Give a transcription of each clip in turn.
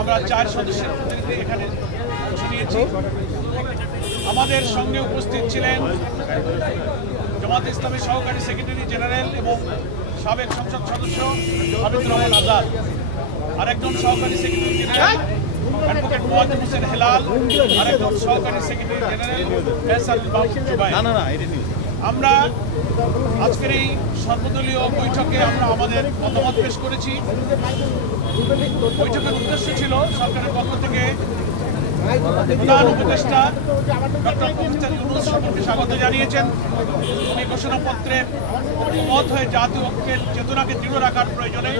আমরা 4 সদস্যের প্রতিনিধি এখানে শুনিয়েছি। আমাদের সঙ্গে উপস্থিত ছিলেন জামাত ইসলামের সহকারী সেক্রেটারি জেনারেল এবং সাবেক সংসদ সদস্য হাবিবুর রহমান আজাদ, আরেকজন সহকারী secretary general advocate Muazzem Hossain Helal, আরেকজন সহকারী সেক্রেটারি জেনারেল ফয়সাল জুবায়ের। আমরা আজকের এই সর্বদলীয় বৈঠকে আমরা আমাদের মতামত পেশ করেছি। বৈঠকের উদ্দেশ্য ছিল সরকারের পক্ষ থেকে প্রধান উপদেষ্টা ডক্টর প্রফেসর ইউনূস সকলকে স্বাগত জানিয়েছেন। এই ঘোষণাপত্রের মত হয়ে জাতীয় ঐক্যের চেতনাকে দৃঢ় রাখার প্রয়োজনে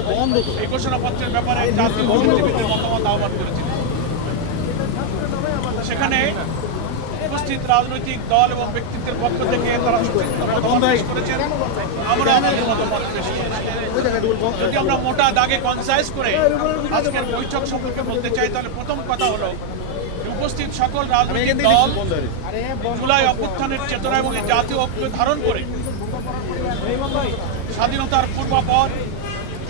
এই ঘোষণাপত্রের ব্যাপারে জাতীয় বুদ্ধিজীবীদের মতামত আহ্বান করেছেন। সেখানে উপস্থিত রাজনৈতিক দল এবং ব্যক্তিত্বের পক্ষ থেকে তারা মতামত পেশ করেছেন, আমরা আমাদের মতামত পেশ করেছি। যদি আমরা মোটা দাগে কনসাইজ করে আজকের বৈঠক সম্পর্কে বলতে চাই, তাহলে প্রথম কথা হলো উপস্থিত সকল রাজনৈতিক দল জুলাই অভ্যুত্থানের চেতনা এবং জাতীয় ঐক্য ধারণ করে স্বাধীনতার পূর্বাপর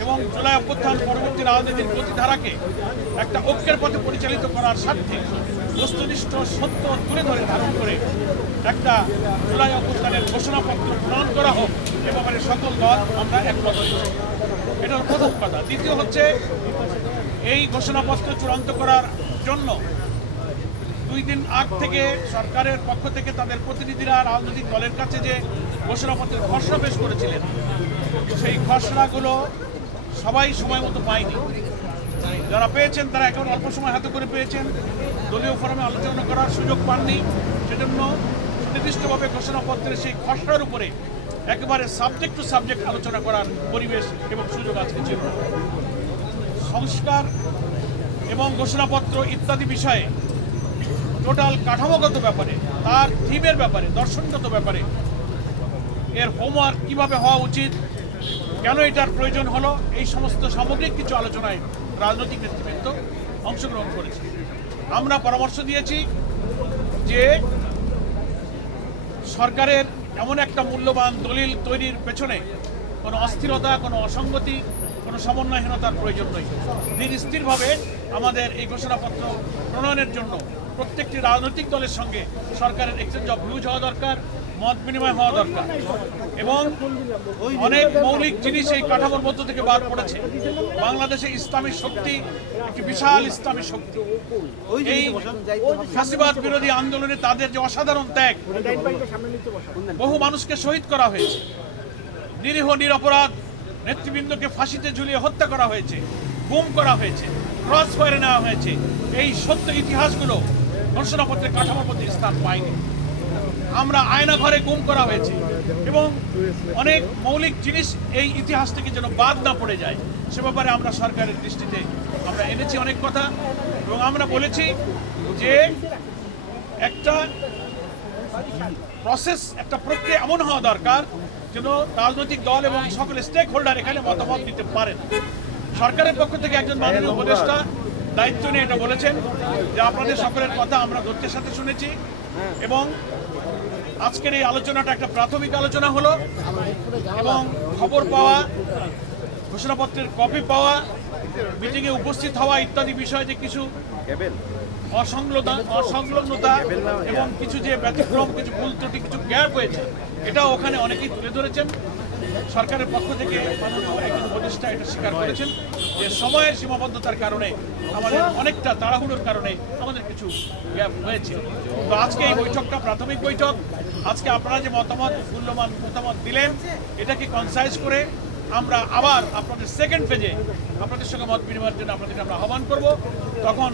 এবং জুলাই অভ্যুত্থান পরবর্তী রাজনীতির প্রতিধারাকে একটা ঐক্যের পথে পরিচালিত করার স্বার্থে বস্তুনিষ্ঠ সত্য তুলে ধরে ধারণ করে একটা জুলাই অভ্যুত্থানের ঘোষণাপত্র প্রণয়ন করা হোক এ ব্যাপারে সকল দল আমরা একমত হয়েছি। এটা হল প্রথম কথা। দ্বিতীয় হচ্ছে, এই ঘোষণাপত্র চূড়ান্ত করার জন্য 2 দিন আগ থেকে সরকারের পক্ষ থেকে তাদের প্রতিনিধিরা রাজনৈতিক দলের কাছে যে ঘোষণাপত্রের খসড়া পেশ করেছিলেন, সেই খসড়াগুলো সবাই সময় মতো পায়নি। যারা পেয়েছেন তারা এখন অল্প সময় হাতে করে পেয়েছেন, দলীয় ফোরামে আলোচনা করার সুযোগ পাননি। সেজন্য নির্দিষ্টভাবে ঘোষণাপত্রের সেই খসড়ার উপরে একেবারে সাবজেক্ট টু সাবজেক্ট আলোচনা করার পরিবেশ এবং সুযোগ আজকে ছিল। সংস্কার এবং ঘোষণাপত্র ইত্যাদি বিষয়ে টোটাল কাঠামোগত ব্যাপারে, তার থিমের ব্যাপারে, দর্শনগত ব্যাপারে, এর হোমওয়ার্ক কীভাবে হওয়া উচিত, কেন এটার প্রয়োজন হলো, এই সমস্ত সামগ্রিক কিছু আলোচনায় রাজনৈতিক নেতৃবৃন্দ অংশগ্রহণ করেছে। আমরা পরামর্শ দিয়েছি যে সরকারের এমন একটা মূল্যবান দলিল তৈরির পেছনে কোনো অস্থিরতা, কোনো অসঙ্গতি, কোনো সমন্বয়হীনতার প্রয়োজন নেই। স্থিরভাবে আমাদের এই ঘোষণাপত্র প্রণয়নের জন্য প্রত্যেকটি রাজনৈতিক দলের সঙ্গে সরকারের এক্সচেঞ্জ অফ ভিউজ হওয়া দরকার, মত বিনিময় হওয়া দরকার। এবং অনেক মৌলিক জিনিস এই কাঠামোর মধ্য থেকে বাদ পড়েছে। বাংলাদেশে ইসলামী শক্তি একটি বিশাল ইসলামী শক্তি। এই ফ্যাসিবাদ বিরোধী আন্দোলনে তাদের যে অসাধারণ ত্যাগ, বহু মানুষকে শহীদ করা হয়েছে, নিরীহ নিরপরাধ নেতৃবৃন্দকে ফাঁসিতে ঝুলিয়ে হত্যা করা হয়েছে, গুম করা হয়েছে, ক্রস ফায়ারে নেওয়া হয়েছে। এই সত্য ইতিহাসগুলো ঘোষণাপত্রের কাঠামোর মধ্যে স্থান পায়নি। আমরা আয়না ঘরে গুম করা হয়েছে এবং অনেক মৌলিক জিনিস এই ইতিহাস থেকে যেন বাদ না পড়ে যায়, সে ব্যাপারে আমরা সরকারের দৃষ্টিতে আমরা এনেছি অনেক কথা। এবং আমরা বলেছি যে একটা প্রসেস, একটা প্রক্রিয়া এমন হওয়া দরকার যেন রাজনৈতিক দল এবং সকল স্টেক হোল্ডার এখানে মতামত দিতে পারেন। সরকারের পক্ষ থেকে একজন মাননীয় উপদেষ্টা দায়িত্ব নিয়ে এটা বলেছেন যে আপনাদের সকলের কথা আমরা ধৈর্যের সাথে শুনেছি এবং আজকের এই আলোচনাটা একটা প্রাথমিক আলোচনা হলো এবং খবর পাওয়া, ঘোষণাপত্রের কপি পাওয়া, মিটিংয়ে উপস্থিত হওয়া ইত্যাদি বিষয়ে যে কিছু অসংলগ্নতা এবং কিছু যে ব্যতিক্রম, কিছু ভুল ত্রুটি, কিছু গ্যাপ হয়েছে, এটাও ওখানে অনেকেই তুলে ধরেছেন। সরকারের পক্ষ থেকে মাননীয় একজন উপদেষ্টা এটা স্বীকার করেছেন যে সময়ের সীমাবদ্ধতার কারণে, আমাদের অনেকটা তাড়াহুড়োর কারণে আমাদের কিছু গ্যাপ হয়েছে। তো আজকে এই বৈঠকটা প্রাথমিক বৈঠক। আজকে আপনারা যে মূল্যবান মতামত দিলেন, এটাকে কনসাইজ করে আমরা আবার আপনাদের সেকেন্ড পেজে আপনাদের সঙ্গে মত বিনিময়ের জন্য আপনাদেরকে আমরা আহ্বান করব। তখন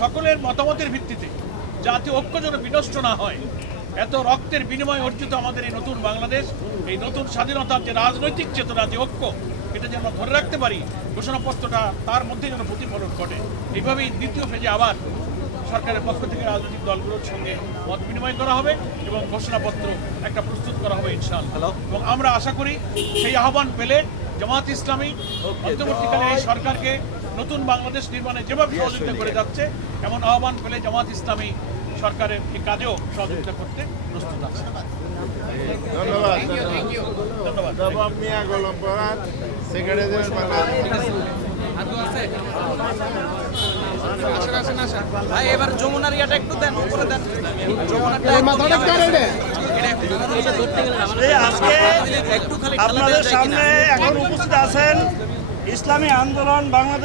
সকলের মতামতের ভিত্তিতে জাতীয় ঐক্য যেন বিনষ্ট না হয়, এত রক্তের বিনিময়ে অর্জিত আমাদের এই নতুন বাংলাদেশ, এই নতুন স্বাধীনতার যে রাজনৈতিক চেতনা, যে ঐক্য, এটা যেন ধরে রাখতে পারি, ঘোষণাপত্রটা তার মধ্যে যেন প্রতিফলন ঘটে। এইভাবেই দ্বিতীয় ফেজে আবার সরকারের পক্ষ থেকে রাজনৈতিক দলগুলোর সঙ্গে মত বিনিময় করা হবে এবং ঘোষণাপত্র একটা প্রস্তুত করা হবে ইনশাআল্লাহ। এবং আমরা আশা করি সেই আহ্বান পেলে জামাত ইসলামী অন্তর্বর্তীকালে এই সরকারকে নতুন বাংলাদেশ নির্মাণে যেভাবে সহযোগিতা করে যাচ্ছে, এমন আহ্বান পেলে জামাত ইসলামী সরকারের এই কাজেও সহযোগিতা করতে প্রস্তুত আছে। ধন্যবাদ। ভাই এবার যমুনার ইয়াটা একটু দেন, উপরে দেন যমুনারটা আজকে একটু খালি আপনাদের সামনে এখন উপস্থিত আছেন ইসলামী আন্দোলন বাংলাদেশ